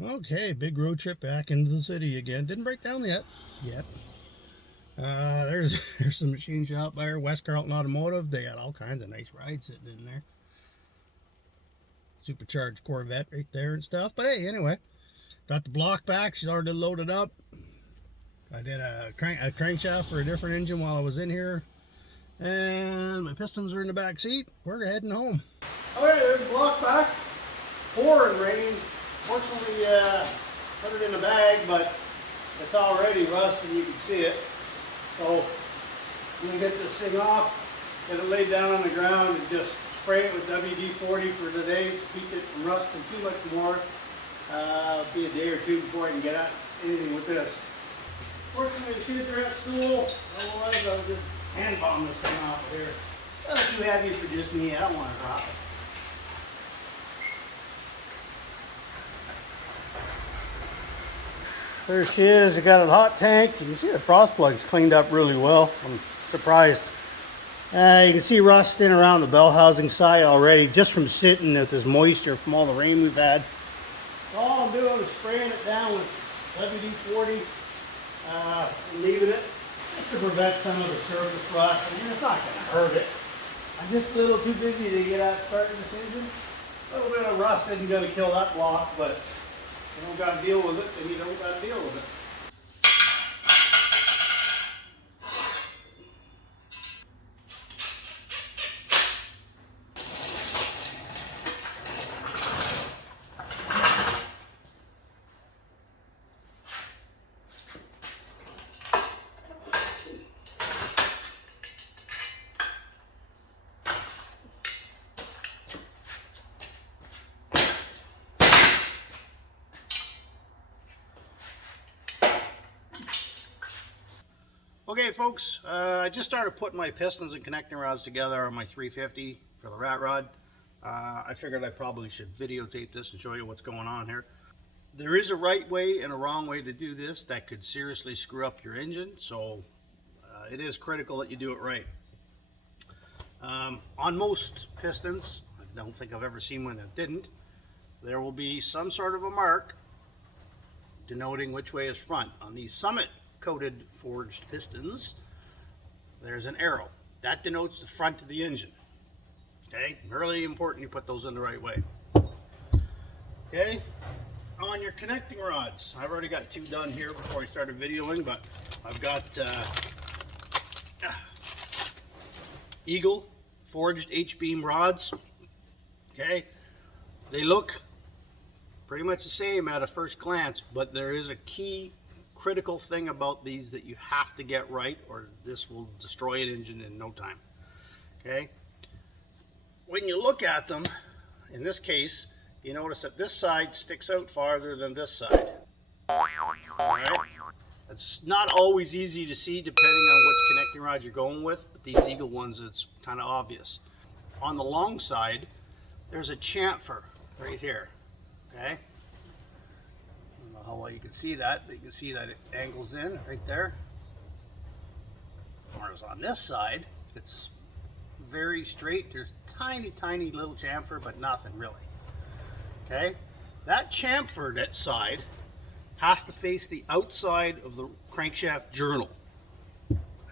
Okay, big road trip back into the city again. Didn't break down yet. There's some machine shop there, West Carlton Automotive. They got all kinds of nice rides sitting in there. Supercharged Corvette right there and stuff. But hey, anyway, got the block back. She's already loaded up. I did a crankshaft for a different engine while I was in here. And my pistons are in the back seat. We're heading home. Okay, there's the block back. Pouring rain. Fortunately, put it in the bag, but it's already rusted. You can see it. So I'm gonna get this thing off, get it laid down on the ground, and just spray it with WD-40 for today to keep it from rusting too much more. Be a day or two before I can get at anything with this. Fortunately, the kids are at school. Otherwise, I'll just hand bomb this thing off of here. Not too heavy for just me. I don't want to drop it. There she is. You got a hot tank. You can see the frost plugs cleaned up really well. I'm surprised. You can see rust in around the bell housing side already, just from sitting with this moisture from all the rain we've had. All I'm doing is spraying it down with WD-40 and leaving it just to prevent some of the surface rust. I mean, it's not going to hurt it. I'm just a little too busy to get out starting this engine. A little bit of rust isn't going to kill that block, but you don't got to deal with it, then you don't got to deal with it. Okay folks, I just started putting my pistons and connecting rods together on my 350 for the rat rod. I figured I probably should videotape this and show you what's going on here. There is a right way and a wrong way to do this that could seriously screw up your engine, so it is critical that you do it right. On most pistons, I don't think I've ever seen one that didn't, there will be some sort of a mark denoting which way is front. On these Summit coated forged pistons, there's an arrow that denotes the front of the engine. Okay, really important you put those in the right way. Okay, on your connecting rods, I've already got two done here before I started videoing, but I've got Eagle forged H-beam rods. Okay, they look pretty much the same at a first glance, but there is a key critical thing about these that you have to get right, or this will destroy an engine in no time. Okay, when you look at them, in this case, you notice that this side sticks out farther than this side. Alright, it's not always easy to see depending on which connecting rod you're going with, but these Eagle ones, it's kind of obvious. On the long side, there's a chamfer right here. Okay, how well you can see that, but you can see that it angles in right there. Whereas on this side, it's very straight. There's tiny little chamfer, but nothing really. Okay, that chamfered side has to face the outside of the crankshaft journal.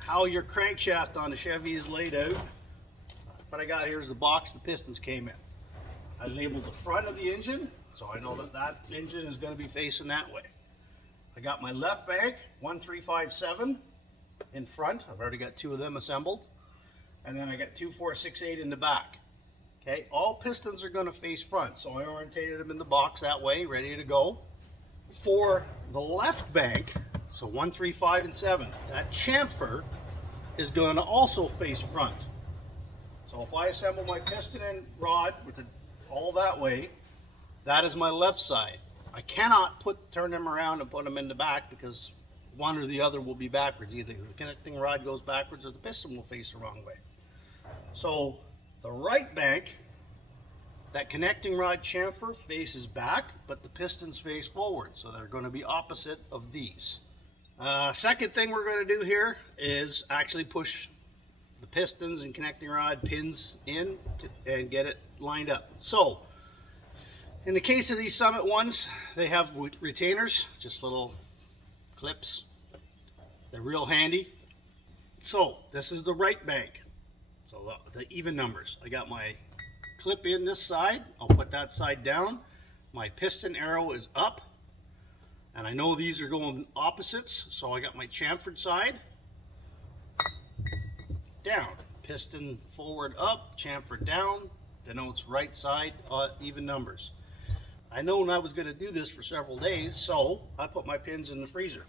How your crankshaft on the Chevy is laid out, what I got here is the box the pistons came in. I labeled the front of the engine, so I know that that engine is going to be facing that way. I got my left bank, 1357 in front. I've already got two of them assembled. And then I got 2468 in the back. Okay, all pistons are going to face front, so I orientated them in the box that way, ready to go. For the left bank, so 135 and 7, that chamfer is going to also face front. So if I assemble my piston and rod with it all that way, that is my left side. I cannot turn them around and put them in the back because one or the other will be backwards. Either the connecting rod goes backwards or the piston will face the wrong way. So the right bank, that connecting rod chamfer faces back, but the pistons face forward. So they're going to be opposite of these. Second thing we're going to do here is actually push the pistons and connecting rod pins in and get it lined up. So In the case of these Summit ones, they have retainers, just little clips. They're real handy. So this is the right bank. So the even numbers. I got my clip in this side. I'll put that side down. My piston arrow is up. And I know these are going opposites, so I got my chamfered side down. Piston forward up, chamfered down, denotes right side, even numbers. I know I was going to do this for several days, so I put my pins in the freezer.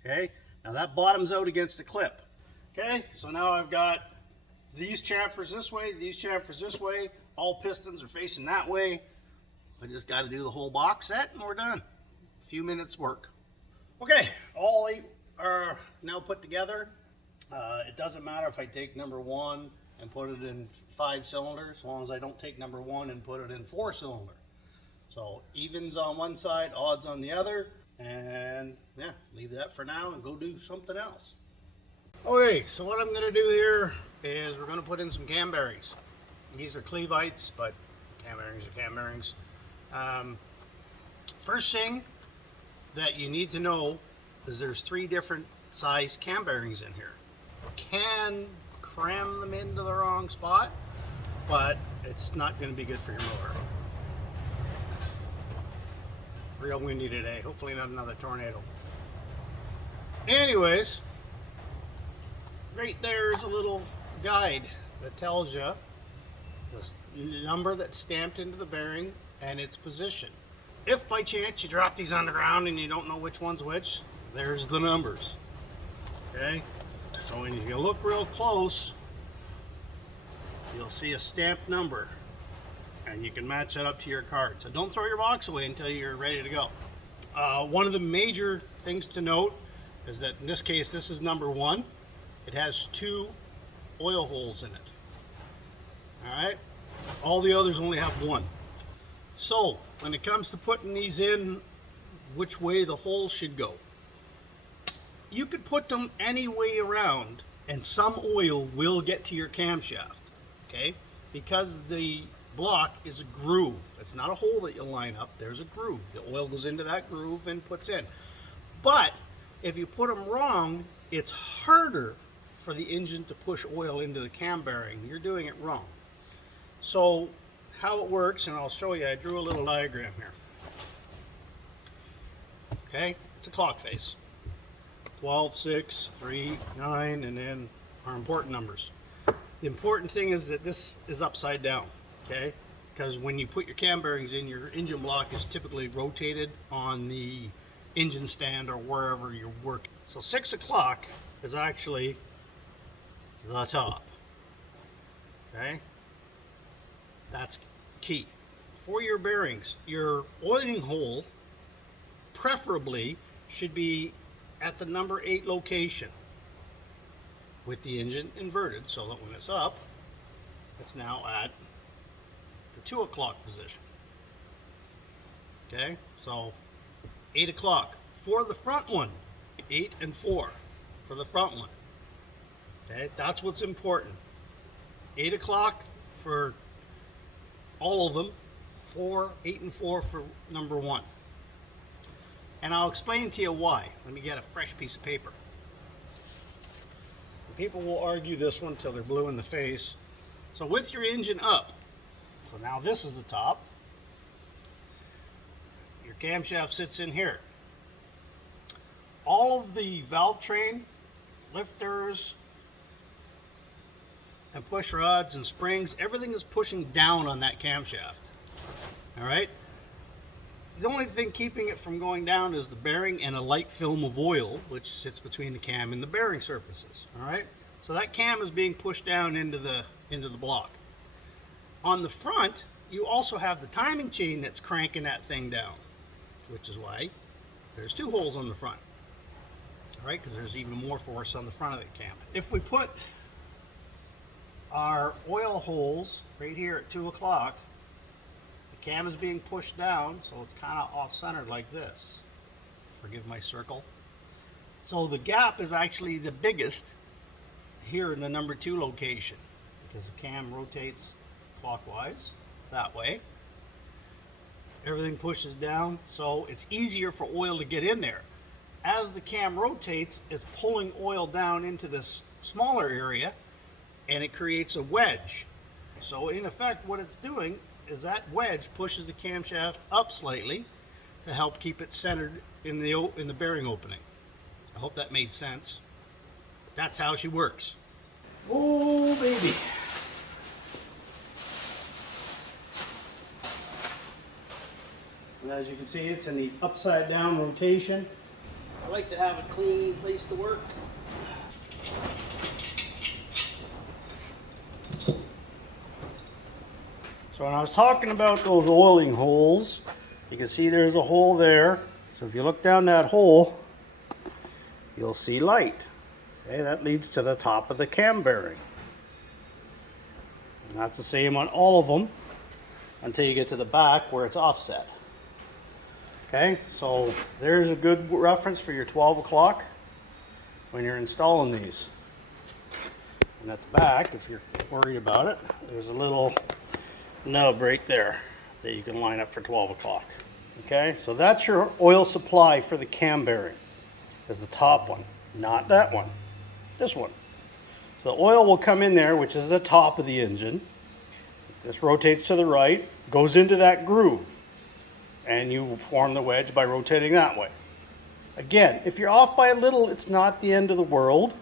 Okay, now that bottoms out against the clip. Okay, so now I've got these chamfers this way, these chamfers this way, all pistons are facing that way. I just got to do the whole box set and we're done. A few minutes work. Okay, all 8 are now put together. It doesn't matter if I take number 1 and put it in 5 cylinders, as long as I don't take number 1 and put it in 4 cylinder. So evens on one side, odds on the other, and yeah, leave that for now and go do something else. Okay, so what I'm going to do here is we're going to put in some cam bearings. These are Clevites, but cam bearings are cam bearings. First thing that you need to know is there's 3 different size cam bearings in here. Can cram them into the wrong spot, but it's not going to be good for your motor. Real windy today, hopefully not another tornado. Anyways, right there is a little guide that tells you the number that's stamped into the bearing and its position. If by chance you drop these on the ground and you don't know which one's which, there's the numbers. Okay, so when you look real close, you'll see a stamped number and you can match that up to your card. So don't throw your box away until you're ready to go. One of the major things to note is that in this case, this is number 1. It has 2 oil holes in it. All right, all the others only have 1. So when it comes to putting these in, which way the holes should go, you could put them any way around and some oil will get to your camshaft, okay? Because the block is a groove. It's not a hole that you line up, there's a groove. The oil goes into that groove and puts in. But if you put them wrong, it's harder for the engine to push oil into the cam bearing. You're doing it wrong. So how it works, and I'll show you, I drew a little diagram here. Okay, it's a clock face. 12, 6, 3, 9, and then our important numbers. The important thing is that this is upside down, okay? Because when you put your cam bearings in, your engine block is typically rotated on the engine stand or wherever you're working. So 6 o'clock is actually the top, okay? That's key. For your bearings, your oiling hole preferably should be at the number 8 location with the engine inverted, so that when it's up, it's now at the 2 o'clock position. Okay, so 8 o'clock for the front one, 8 and 4 for the front one. Okay, that's what's important. 8 o'clock for all of them, 4, 8 and 4 for number 1. And I'll explain to you why. Let me get a fresh piece of paper. People will argue this one till they're blue in the face. So with your engine up, so now this is the top, your camshaft sits in here. All of the valve train, lifters, and push rods and springs, everything is pushing down on that camshaft. All right? The only thing keeping it from going down is the bearing and a light film of oil, which sits between the cam and the bearing surfaces. All right, so that cam is being pushed down into the block. On the front, you also have the timing chain that's cranking that thing down, which is why there's 2 holes on the front. All right, because there's even more force on the front of the cam. If we put our oil holes right here at 2 o'clock, cam is being pushed down, so it's kind of off-centered like this. Forgive my circle. So the gap is actually the biggest here in the number 2 location, because the cam rotates clockwise that way. Everything pushes down, so it's easier for oil to get in there. As the cam rotates, it's pulling oil down into this smaller area, and it creates a wedge. So in effect, what it's doing is that wedge pushes the camshaft up slightly to help keep it centered in the bearing opening. I hope that made sense. That's how she works. Oh baby. And as you can see, it's in the upside down rotation. I like to have a clean place to work. So when I was talking about those oiling holes, you can see there's a hole there. So if you look down that hole, you'll see light. Okay, that leads to the top of the cam bearing. And that's the same on all of them until you get to the back where it's offset. Okay, so there's a good reference for your 12 o'clock when you're installing these. And at the back, if you're worried about it, there's a little nub right there that you can line up for 12 o'clock. Okay, so that's your oil supply for the cam bearing. Is the top one, not that one, this one. So the oil will come in there, which is the top of the engine. This rotates to the right, goes into that groove, and you form the wedge by rotating that way. Again, if you're off by a little, it's not the end of the world,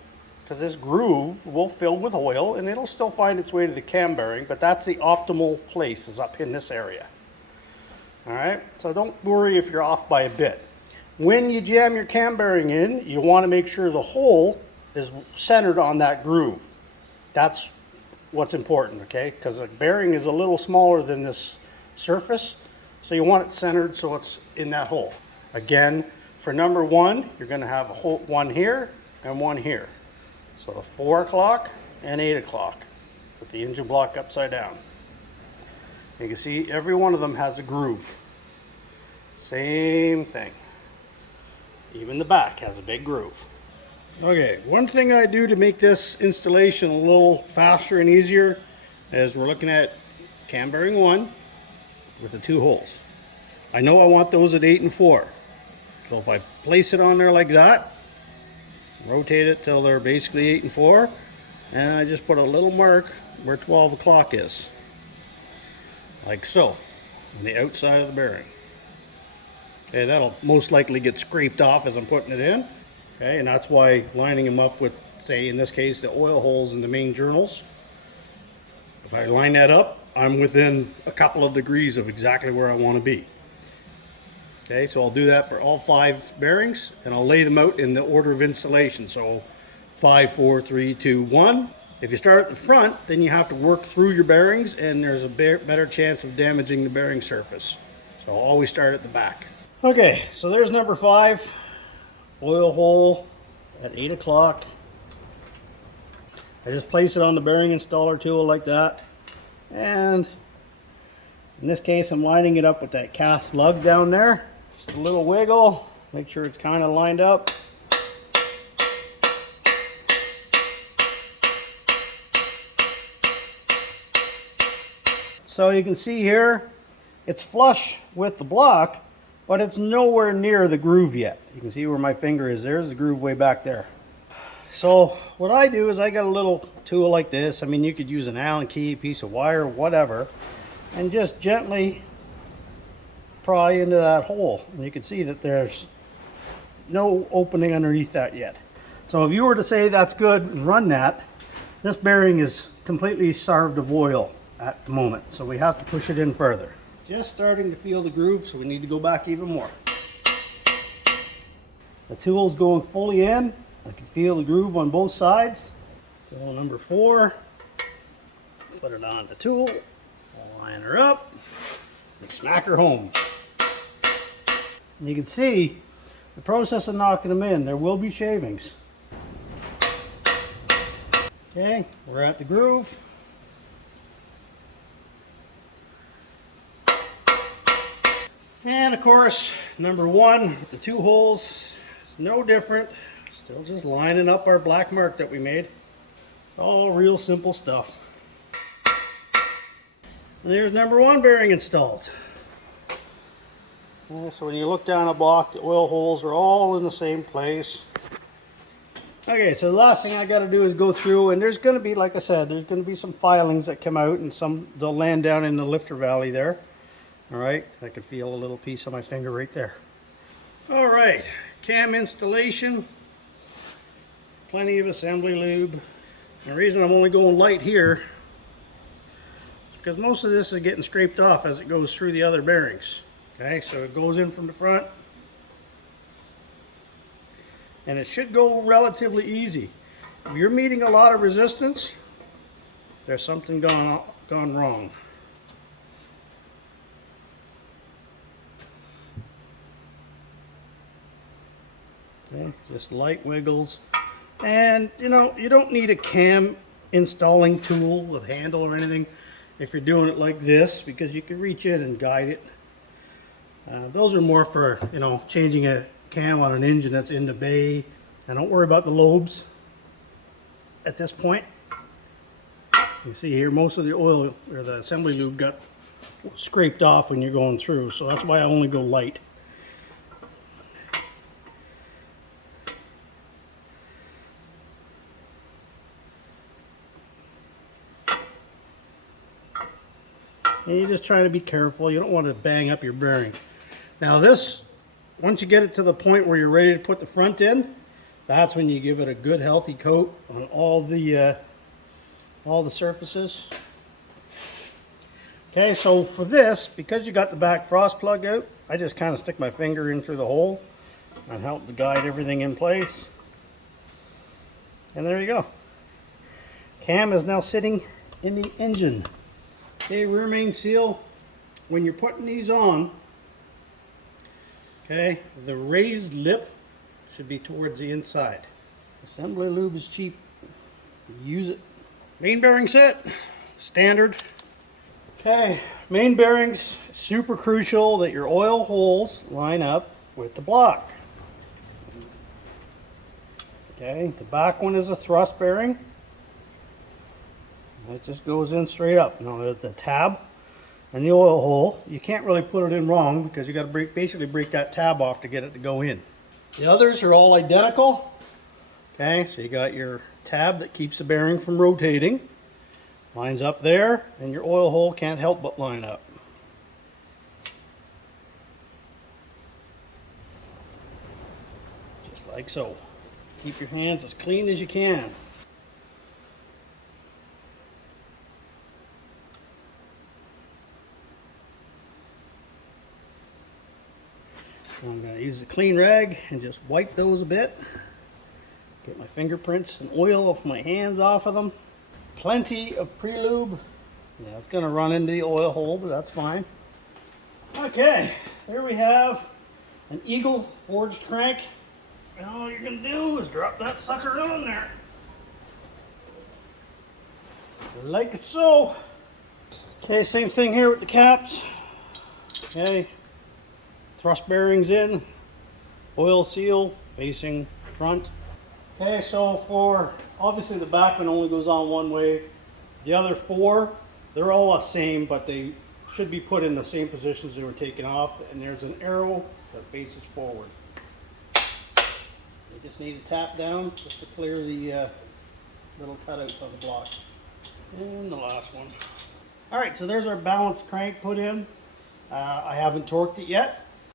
because this groove will fill with oil and it'll still find its way to the cam bearing, but that's the optimal place, is up in this area. All right, so don't worry if you're off by a bit. When you jam your cam bearing in, you want to make sure the hole is centered on that groove. That's what's important, okay? Because the bearing is a little smaller than this surface, so you want it centered so it's in that hole. Again, for number 1, you're going to have a hole, one here and one here. So the 4 o'clock and 8 o'clock with the engine block upside down. You can see every one of them has a groove. Same thing. Even the back has a big groove. Okay, one thing I do to make this installation a little faster and easier is we're looking at cam bearing 1 with the 2 holes. I know I want those at 8 and 4. So if I place it on there like that, rotate it till they're basically 8 and 4, and I just put a little mark where 12 o'clock is. Like so, on the outside of the bearing. Okay, that'll most likely get scraped off as I'm putting it in. Okay, and that's why lining them up with, say in this case, the oil holes in the main journals. If I line that up, I'm within a couple of degrees of exactly where I want to be. Okay, so I'll do that for all 5 bearings, and I'll lay them out in the order of installation. So 5, 4, 3, 2, 1. If you start at the front, then you have to work through your bearings, and there's a better chance of damaging the bearing surface. So I'll always start at the back. Okay, so there's number 5, oil hole at 8 o'clock. I just place it on the bearing installer tool like that, and in this case I'm lining it up with that cast lug down there. Just a little wiggle, make sure it's kind of lined up. So you can see here, it's flush with the block, but it's nowhere near the groove yet. You can see where my finger is. There's the groove way back there. So what I do is I got a little tool like this. I mean, you could use an Allen key, piece of wire, whatever, and just gently pry into that hole. And you can see that there's no opening underneath that yet. So if you were to say that's good and run that, this bearing is completely starved of oil at the moment, so we have to push it in further. Just starting to feel the groove, so we need to go back even more. The tool's going fully in. I can feel the groove on both sides. Tool number 4, put it on the tool, line her up, and smack her home. And you can see the process of knocking them in. There will be shavings. Okay, we're at the groove. And of course, number 1 with the 2 holes is no different. Still just lining up our black mark that we made. It's all real simple stuff. And there's number 1 bearing installed. So when you look down a block, the oil holes are all in the same place. Okay, so the last thing I got to do is go through, and there's going to be, like I said, there's going to be some filings that come out, and some they'll land down in the lifter valley there. All right, I can feel a little piece on my finger right there. All right, cam installation, plenty of assembly lube. The reason I'm only going light here is because most of this is getting scraped off as it goes through the other bearings. Okay, so it goes in from the front, and it should go relatively easy. If you're meeting a lot of resistance, there's something gone wrong. Okay, just light wiggles. And you know, you don't need a cam installing tool with handle or anything if you're doing it like this, because you can reach in and guide it. Those are more for, you know, changing a cam on an engine that's in the bay. And don't worry about the lobes at this point. You see here, most of the oil or the assembly lube got scraped off when you're going through, so that's why I only go light. And you just try to be careful. You don't want to bang up your bearing. Now this, once you get it to the point where you're ready to put the front in, that's when you give it a good healthy coat on all the surfaces. Okay, so for this, because you got the back frost plug out, I just kind of stick my finger in through the hole and help to guide everything in place. And there you go. Cam is now sitting in the engine. Okay, rear main seal, when you're putting these on, okay, the raised lip should be towards the inside. Assembly lube is cheap. Use it. Main bearing set, standard. Okay, main bearings, super crucial that your oil holes line up with the block. Okay, the back one is a thrust bearing. It just goes in straight up. Now the tab and the oil hole, you can't really put it in wrong because you got to basically break that tab off to get it to go in. The others are all identical. Okay, so you got your tab that keeps the bearing from rotating. Lines up there, and your oil hole can't help but line up. Just like so. Keep your hands as clean as you can. I'm going to use a clean rag and just wipe those a bit. Get my fingerprints and oil off my hands off of them. Plenty of pre-lube. Yeah, it's going to run into the oil hole, but that's fine. Okay, there we have an Eagle forged crank. And all you're going to do is drop that sucker on there. Like so. Okay, same thing here with the caps. Okay. Thrust bearings in, oil seal facing front. Okay, so for obviously the back one only goes on one way. The other 4, they're all the same, but they should be put in the same positions they were taken off. And there's an arrow that faces forward. You just need to tap down just to clear the little cutouts on the block. And the last one. All right, so there's our balanced crank put in. I haven't torqued it yet.